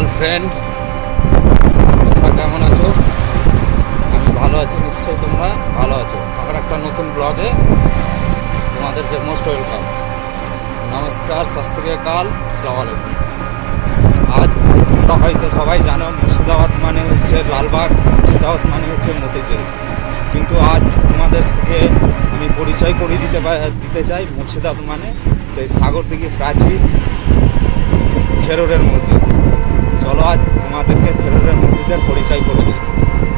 All friend, তোমরা কেমন আছো? আমি ভালো আছি, নিশ্চয়ই তোমরা ভালো আছো। আমার একটা নতুন ব্লগে তোমাদেরকে মোস্ট ওয়েলকাম। নমস্কার, সস্ত্রীকাল, আসসালামু আলাইকুম। আজ তোমরা হয়তো সবাই জানো মুর্শিদাবাদ মানে হচ্ছে লালবাগ, মুর্শিদাবাদ মানে হচ্ছে মতিঝিল। কিন্তু আজ তোমাদেরকে আমি পরিচয় করিয়ে দিতে চাই মুর্শিদাবাদ মানে সেই সাগরদিঘি প্রাচীর খেরোরের মসজিদ। চলো আজ তোমাদেরকে খেরোরের মসজিদের পরিচয় করে দিই।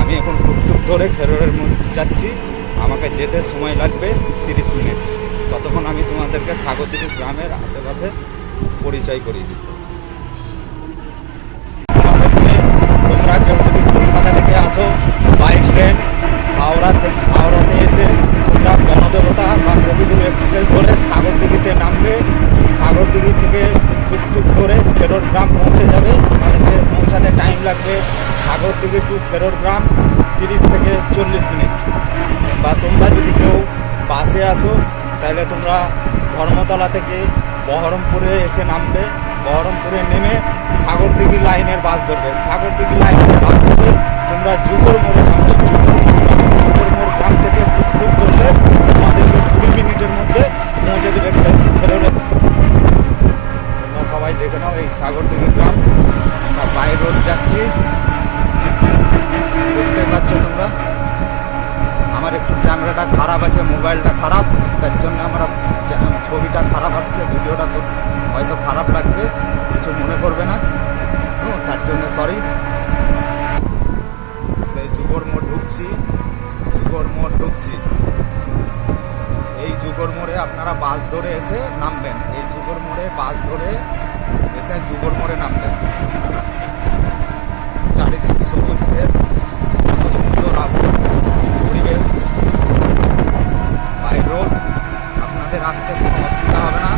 আমি এখন টুকটুক ধরে খেরোরের মসজিদ যাচ্ছি, আমাকে যেতে সময় লাগবে 30 মিনিট। ততক্ষণ আমি তোমাদেরকে সাগরদিঘি গ্রামের আশেপাশে পরিচয় করিয়ে দিই। তোমরা কেউ যদি কলকাতা থেকে আসো বাই ট্রেন, হাওড়াতে এসে তোমরা গণদেবতা বা কবিগুরু এক্সপ্রেস ধরে সাগরদিঘিতে নামবে। সাগরদিঘি থেকে টুকটুক ধরে খেরোর গ্রাম পৌঁছে যাবে। তোমাদেরকে পৌঁছাতে টাইম লাগবে সাগরদিঘি টু খেরোর গ্রাম 30 থেকে 40 মিনিট। বা তোমরা যদি কেউ বাসে আসো তাহলে তোমরা ধর্মতলা থেকে বহরমপুরে এসে নামবে। বহরমপুরে নেমে সাগরদিঘি লাইনের বাস ধরবে। সাগরদিঘি লাইনের বাস ধরে তোমরা যুগর মোড়ে নামবে। যুগর মোড় গ্রাম থেকে টুকটুক ধরলে তোমাদেরকে 20 মিনিটের মধ্যে পৌঁছে দেবে খেরোরে। তোমরা সবাই দেখে নাও এই সাগরদিঘি গ্রাম। আমরা বাই রোড যাচ্ছি, দেখতে পাচ্ছ তোমরা। আমার একটু ক্যামেরাটা খারাপ আছে, মোবাইলটা খারাপ, তার জন্য আমরা ছবিটা খারাপ আসছে, ভিডিওটা তো হয়তো খারাপ লাগবে, কিছু মনে করবে না, তার জন্য সরি। সেই যুগর মোড় ঢুকছি। এই যুগর মোড়ে আপনারা বাস ধরে এসে নামবেন। এই যুগর মোড়ে বাস ধরে এসে যুগর মোড়ে নামবেন। চারিদিক সবুজ ক্ষেত, কত সুন্দর পরিবেশ, বাই রোড, আপনাদের আসতে কোনো অসুবিধা হবে না।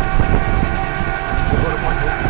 যুগর মোড় ঢুকছি।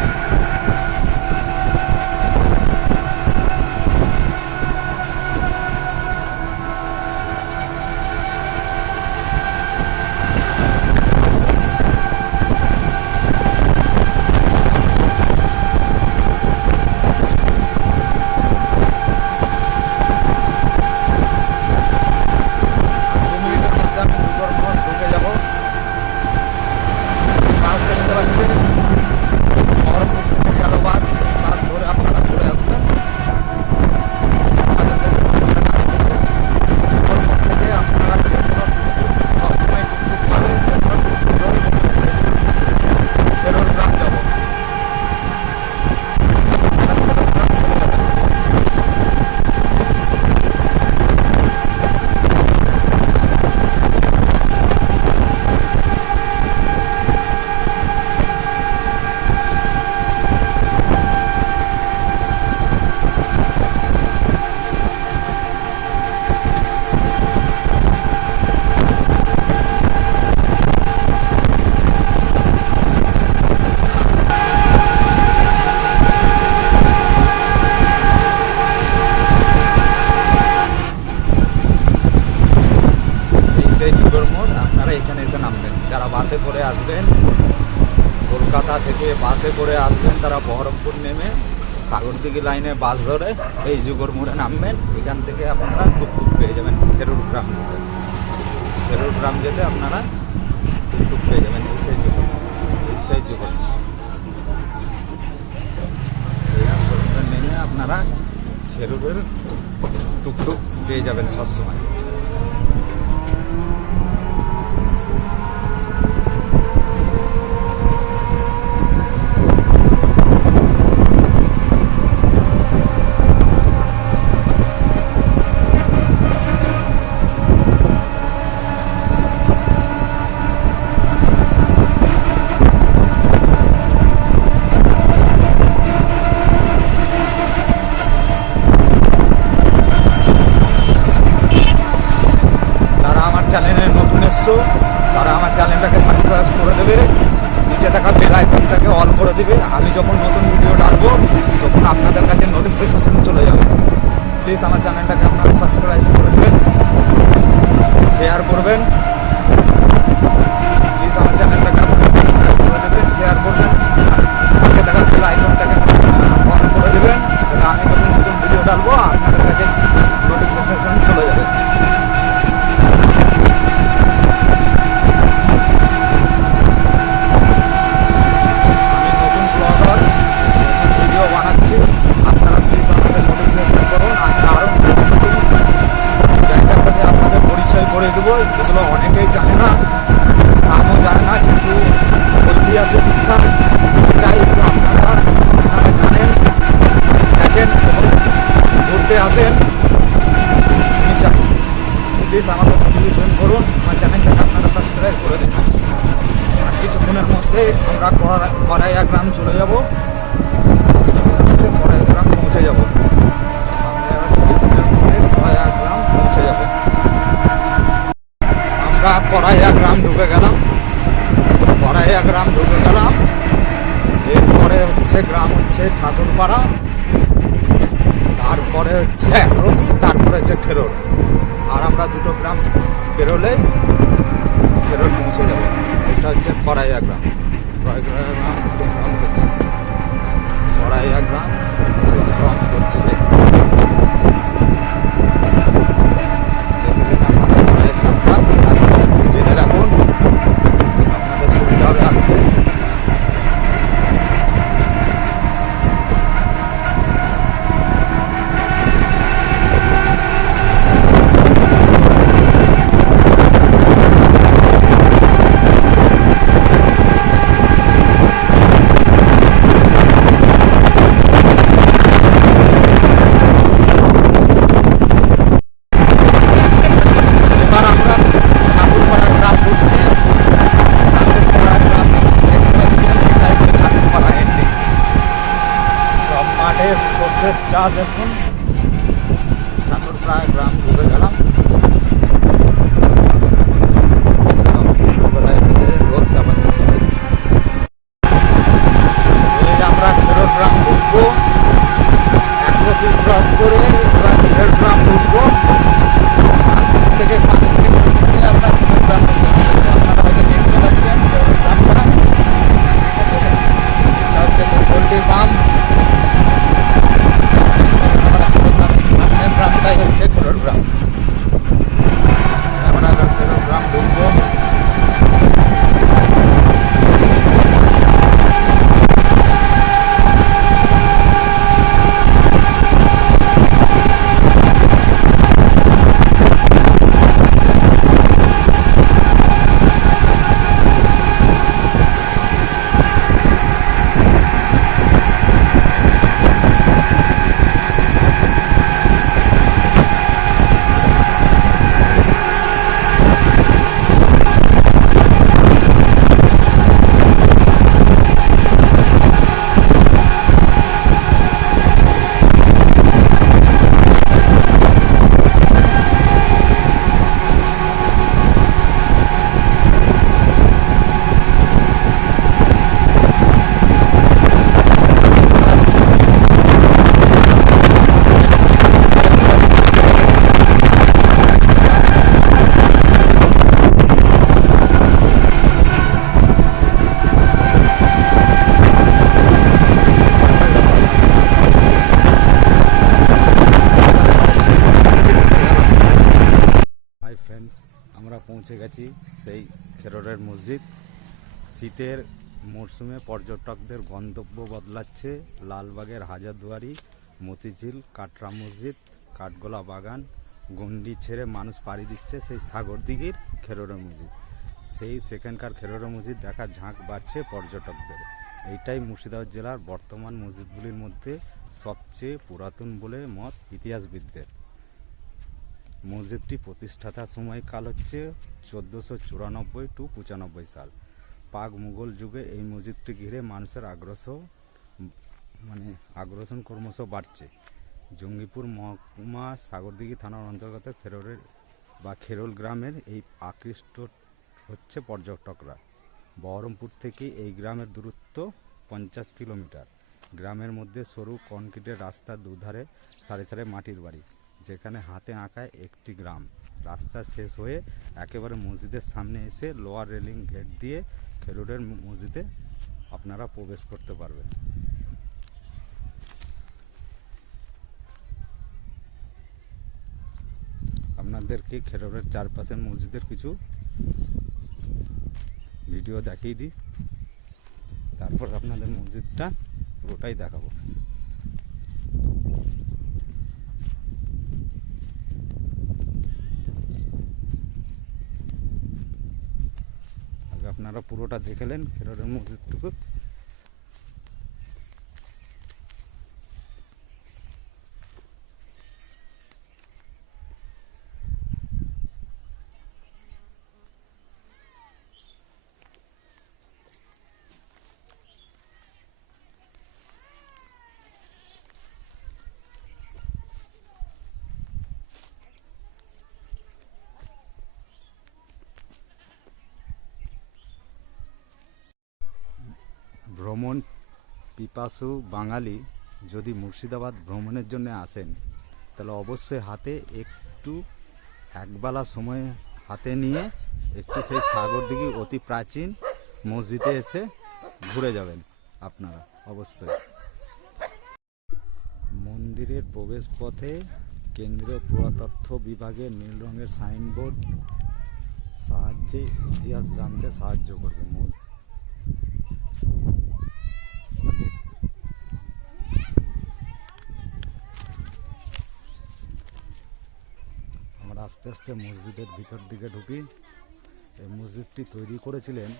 আপনারা এখানে এসে নামবেন। যারা বাসে করে আসবেন, কলকাতা থেকে বাসে করে আসবেন, তারা বহরমপুর নেমে সাগরদিঘি লাইনে বাস ধরে এই যুগর মোড়ে নামবেন। এখান থেকে আপনারা টুকটুক পেয়ে যাবেন খেরোর গ্রাম যেতে। খেরোর গ্রাম যেতে আপনারা টুকটুক পেয়ে যাবেন। এই সেই যুগর নেমে আপনারা খেরোরের টুকটুক পেয়ে যাবেন সবসময়। চ্যানেলে নতুন এসছো তারা আমার চ্যানেলটাকে সাবস্ক্রাইব করে দেবে, নিচে থাকা বেল আইকনটাকে অল করে দেবে। আমি যখন নতুন ভিডিও ডালবো তখন আপনাদের কাছে নোটিফিকেশন চলে যাবে। প্লিজ আমার চ্যানেলটাকে আপনারা সাবস্ক্রাইব করে দেবেন, শেয়ার করবেন। প্লিজ আমার চ্যানেলটাকে আপনারা সাবস্ক্রাইব করে দেবেন, শেয়ার করবেন, নিচে থাকা বেল আইকনটাকে অন করে দেবেন। হচ্ছে ঠাকুরপাড়া, তারপরে হচ্ছে একরবি, তারপরে হচ্ছে খেরোর। আর আমরা দুটো গ্রাম বেরোলেই খেরোর পৌঁছে যাবো। এটা হচ্ছে করাইয়া গ্রাম। করাইয়া গ্রাম অতিক্রম করছে, করাইয়া গ্রাম অতিক্রম করছে। দেখলেন আপনারা করাইয়া গ্রামটা, রাস্তাটা একটু জেনে রাখুন, আপনাদের সুবিধা হবে আসতে। এবার আমরা ঠাকুরপাড়া গ্রাম ঢুকছি। ঠাকুরপাড়া গ্রাম দেখতে পাচ্ছেন, এটাই হচ্ছে ঠাকুরপাড়া এন্ডিং। সব মাঠে সর্ষের চাষ এখন। ঠাকুরপাড়া গ্রাম ঢুকে গেলাম। সব ছোটবেলায় রোদ তাপাত করতে হয়। এই আমরা খেরোর গ্রাম ঢুকবো, একরতি ক্রস করে এবার খেরোর গ্রাম ঢুকবো। থেকে 5 কিলোমিটার দিয়ে আমরা খেরোর গ্রাম ঢুকতে পারবো। আপনারা হয়তো দেখতে পাচ্ছেন খেরোর গ্রামটা। এটা হচ্ছে সেই পোল্ট্রি ফার্ম। আমরা খেরোর গ্রামের সামনের গ্রামটাই হচ্ছে খেরোর গ্রাম। আমরা এবার খেরোর গ্রাম ঢুকবো। হাই ফ্রেন্ডস, আমরা পৌঁছে গেছি সেই খেরোরের মসজিদ। শীতের মরশুমে পর্যটকদের গন্তব্য বদলাচ্ছে লালবাগের হাজারদুয়ারি, মতিঝিল, কাটরা মসজিদ, কাঠগোলা বাগান, গন্ডি ছেড়ে মানুষ পাড়ি দিচ্ছে সেই সাগরদিঘির খেরোরের মসজিদ। সেখানকার খেরোরের মসজিদ দেখার ঝাঁক বাড়ছে পর্যটকদের। এইটাই মুর্শিদাবাদ জেলার বর্তমান মসজিদগুলির মধ্যে সবচেয়ে পুরাতন বলে মত ইতিহাসবিদদের। মসজিদটি প্রতিষ্ঠাতার সময়কাল হচ্ছে 1494 টু 95 সাল। পাক মুঘল যুগে এই মসজিদটি ঘিরে মানুষের আগ্রাসন ক্রমশ বাড়ছে। জঙ্গিপুর মহকুমা সাগরদিঘি থানার অন্তর্গত খেরোল গ্রামের এই আকৃষ্ট হচ্ছে পর্যটকরা। বহরমপুর থেকে এই গ্রামের দূরত্ব 50 কিলোমিটার। গ্রামের মধ্যে সরু কনক্রিটের রাস্তার দুধারে সারি সারি মাটির বাড়ি, যেখানে হাতে আঁকা একটি গ্রাম। রাস্তা শেষ হয়ে একেবারে মসজিদের সামনে এসে লোয়ার রেলিং গেট দিয়ে খেরোরের মসজিদে আপনারা প্রবেশ করতে পারবেন। আপনাদেরকে খেরোরের চারপাশের মসজিদের কিছু ভিডিও দেখিয়ে দিই, তারপর আপনাদের মসজিদটা পুরোটাই দেখাবো। আগে আপনারা পুরোটা দেখেলেন খেরোরের মসজিদটুকু। পিপাসু বাঙালি যদি মুর্শিদাবাদ ভ্রমণের জন্য আসেন তাহলে অবশ্যই হাতে একটু একবেলা সময় হাতে নিয়ে একটু সেই সাগরদিঘি অতি প্রাচীন মসজিদে এসে ঘুরে যাবেন আপনারা অবশ্যই। মন্দিরের প্রবেশ পথে কেন্দ্রীয় পুরাতত্ত্ব বিভাগের নীল রঙের সাইনবোর্ড সাহায্যে ইতিহাস জানতে সাহায্য করবে। আমরা আস্তে আস্তে মসজিদের ভিতর দিকে ঢুকি। এই মসজিদটি তৈরি করেছিলেন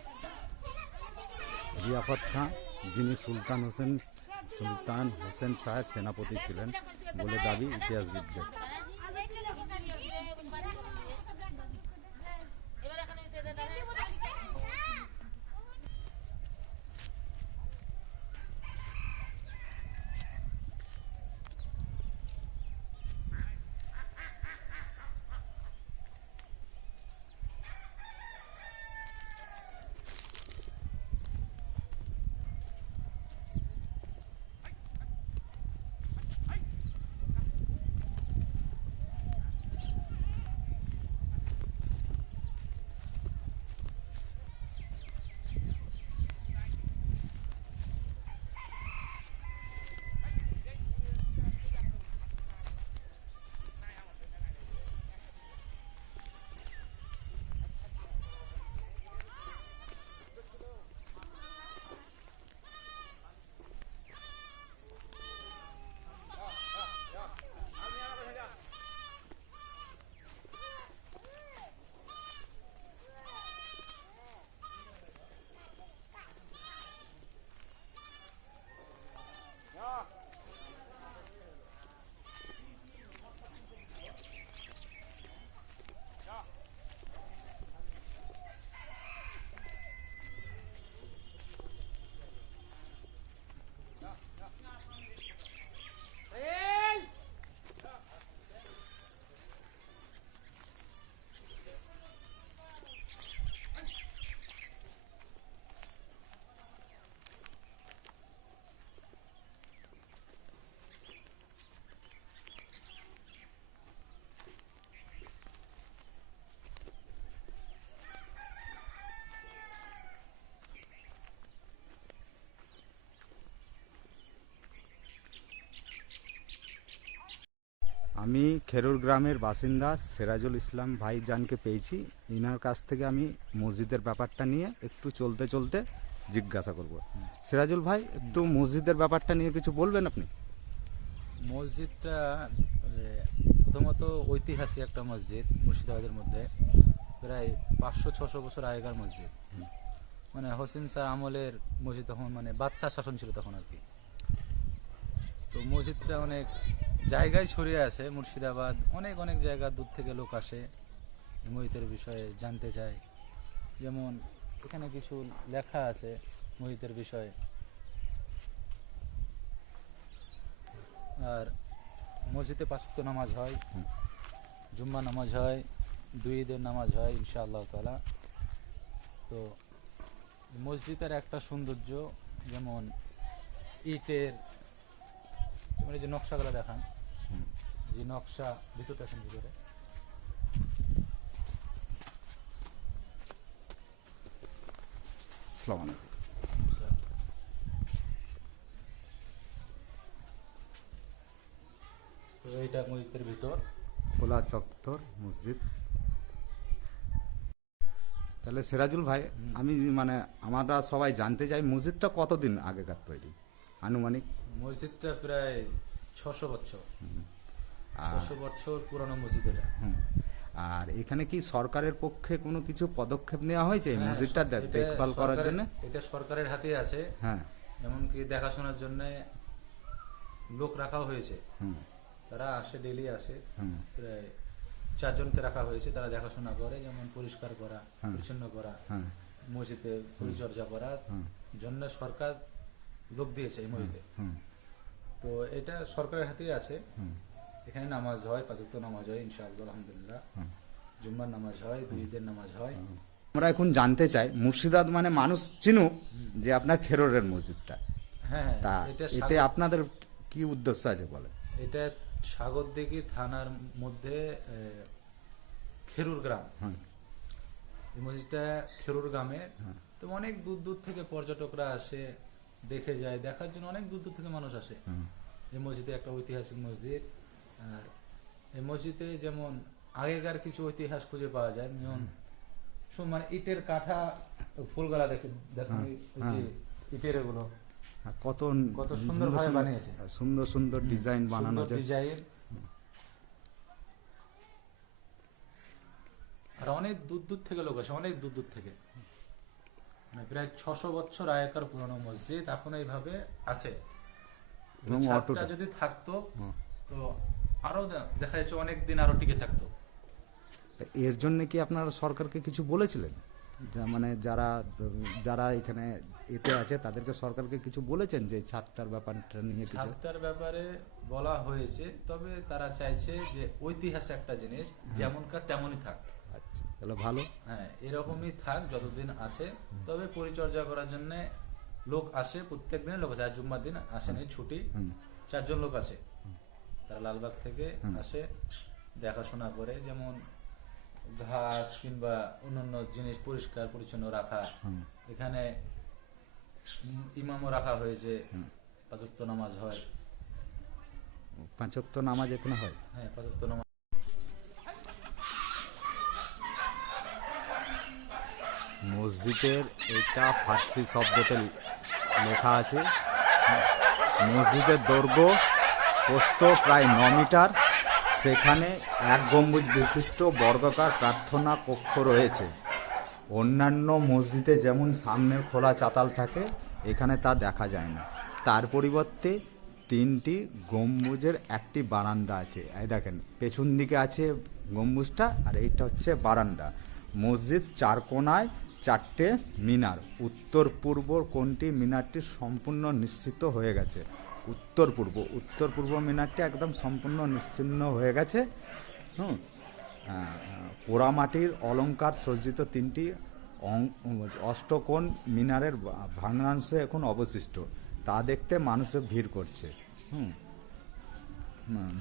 রিয়াফত খাঁ, যিনি সুলতান হোসেন শাহের সেনাপতি ছিলেন বলে দাবি ইতিহাসবিদদের। আমি খেরুর গ্রামের বাসিন্দা সিরাজুল ইসলাম ভাইজানকে পেয়েছি। ইনার কাছ থেকে আমি মসজিদের ব্যাপারটা নিয়ে একটু চলতে চলতে জিজ্ঞাসা করব। সিরাজুল ভাই, একটু মসজিদের ব্যাপারটা নিয়ে কিছু বলবেন আপনি? মসজিদটা প্রথমত ঐতিহাসিক একটা মসজিদ, মুর্শিদাবাদের মধ্যে প্রায় 500-600 বছর আগেকার মসজিদ। মানে হোসেন শাহ আমলের মসজিদ, তখন মানে বাদশাহ শাসন ছিল তখন আর কি। তো মসজিদটা অনেক জায়গায় ছড়িয়ে আছে মুর্শিদাবাদ, অনেক অনেক জায়গা দূর থেকে লোক আসে এই মসজিদের বিষয়ে জানতে চায়। যেমন এখানে কিছু লেখা আছে মসজিদের বিষয়ে। আর মসজিদে 5 ওয়াক্ত নামাজ হয়, জুম্মা নামাজ হয়, 2 ঈদের নামাজ হয় ইনশাআল্লাহ তাআলা। তো মসজিদের একটা সৌন্দর্য, যেমন ইটের মানে যে নকশাগুলো দেখান, যে নকশা ভিতরটা আসেন ভিতরে, আসসালামু আলাইকুম। তো এইটা মসজিদের ভিতর, খোলা চত্বর মসজিদ। তাহলে সিরাজুল ভাই, আমি মানে আমরা সবাই জানতে চাই মসজিদটা কতদিন আগেকার তৈরি আনুমানিক? মসজিদটা প্রায় 600 বছর, 600 বছর পুরানো মসজিদ এটা। আর এখানে কি সরকারের পক্ষে কোনো কিছু পদক্ষেপ নেওয়া হয়েছে এই হ্যাঁ, মসজিদটা দেখভাল করার জন্য? এটা সরকারের হাতে আছে। হ্যাঁ, এমনকি দেখাশোনার জন্য লোক রাখা হয়েছে, তারা আসে, ডেইলি আসে। প্রায় 4 জনকে রাখা হয়েছে, তারা দেখাশোনা করে, যেমন পরিষ্কার করা, পরিচ্ছন্ন করা, মসজিদে পরিচর্যা করার জন্য সরকার লোক দিয়েছে এই মসজিদে। তো এটা সরকারের হাতেই আছে। এখানে নামাজ হয়, 5 ওয়াক্ত নামাজ হয় ইনশাআল্লাহ, আলহামদুলিল্লাহ। জুম্মার নামাজ হয়, 2 ঈদের নামাজ হয়। আমরা এখন জানতে চাই মুর্শিদাবাদ মানে মানুষ চিনুক যে আপনার খেরোরের মসজিদটা, হ্যাঁ, তা এটা এতে আপনাদের কি উদ্দেশ্য আছে বলে? এটা সাগরদিঘি থানার মধ্যে খেরুর গ্রাম, হ্যাঁ এই মসজিদটা খেরুর গ্রামে। তো অনেক দূর দূর থেকে পর্যটকরা আসে, দেখে যায়, দেখার জন্য অনেক দূর দূর থেকে মানুষ আসে। এই মসজিদে একটা ঐতিহাসিক মসজিদ। আর এই মসজিদে যেমন আগেকার কিছু ইতিহাস খুঁজে পাওয়া যায়, যেমন মানে ইটের কাঠা ফুলগালা দেখেন, ওই যে ইটের এগুলো কত কত সুন্দরভাবে বানিয়েছে, সুন্দর সুন্দর ডিজাইন বানানো আছে। ডিজাইন। আর অনেক দূর দূর থেকে লোক আসে, অনেক দূর দূর থেকে, মানে প্রায় 600 বছর আগেকার পুরনো মসজিদ এখন এইভাবে আছে। এবং ছাদটা অটোটা যদি থাকতো তো আরো দেখা যাচ্ছে অনেক দিন আরো টিকে থাকতো। এর জন্য কি আপনারা সরকারকে কিছু বলেছিলেন? মানে যারা যারা এখানে এতে আছে তাদেরকে সরকারকে কিছু বলেছেন যে ছাদটার ব্যাপারটা নিয়ে কিছু? ছাদটার ব্যাপারে বলা হয়েছে, তবে তারা চাইছে যে ঐতিহাসিক একটা জিনিস যেমনকার তেমনই থাক। আচ্ছা, তাহলে ভালো। হ্যাঁ, এরকমই থাক যতদিন আছে। তবে পরিচর্যা করার জন্য লোক আসে, প্রত্যেক দিনের লোক আসে। আর জুম্মার দিন আসেন, এই ছুটি 4 জন লোক আসে, তারা লালবাগ থেকে আসে, দেখাশোনা করে, যেমন ঘাস কিংবা অন্যান্য জিনিস পরিষ্কার পরিচ্ছন্ন রাখা। এখানে ইমামও রাখা হয়েছে, 5 ওয়াক্ত নামাজ হয়। 5 ওয়াক্ত নামাজ এখানে হয়? হ্যাঁ, 5 ওয়াক্ত নামাজ। মসজিদের এটা ফার্সি শব্দতে লেখা আছে। মসজিদের দৈর্ঘ্য প্রস্থ প্রায় 9 মিটার। সেখানে 1 গম্বুজ বিশিষ্ট বর্গাকার প্রার্থনা কক্ষ রয়েছে। অন্যান্য মসজিদে যেমন সামনের খোলা চাতাল থাকে, এখানে তা দেখা যায় না। তার পরিবর্তে 3টি গম্বুজের একটি বারান্দা আছে। এই দেখেন পেছন দিকে আছে গম্বুজটা, আর এইটা হচ্ছে বারান্দা। মসজিদ 4 কোণায় 4টে মিনার। উত্তর পূর্ব কোণটি মিনারটি সম্পূর্ণ নিশ্চিত হয়ে গেছে। উত্তর পূর্ব মিনারটি একদম সম্পূর্ণ নিশ্চিহ্ন হয়ে গেছে। পোড়ামাটির অলংকার সজ্জিত 3টি অষ্টকোণ মিনারের ভগ্নাংশ এখন অবশিষ্ট, তা দেখতে মানুষের ভিড় করছে।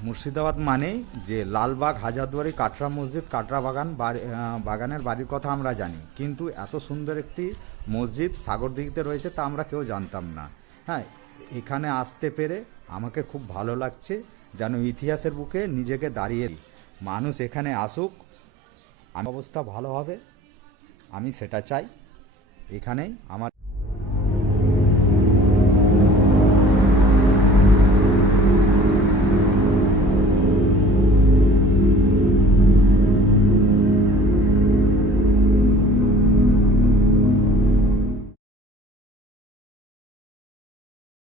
মুর্শিদাবাদ মানেই যে লালবাগ, হাজারদুয়ারি, কাটরা মসজিদ, কাটরা বাগানের বাড়ির কথা আমরা জানি, কিন্তু এত সুন্দর একটি মসজিদ সাগরদিঘিতে রয়েছে তা আমরা কেউ জানতাম না। হ্যাঁ, এখানে আসতে পেরে আমাকে খুব ভালো লাগছে, যেন ইতিহাসের বুকে নিজেকে দাঁড়িয়ে। মানুষ এখানে আসুক, আমার অবস্থা ভালো হবে, আমি সেটা চাই। এখানেই আমার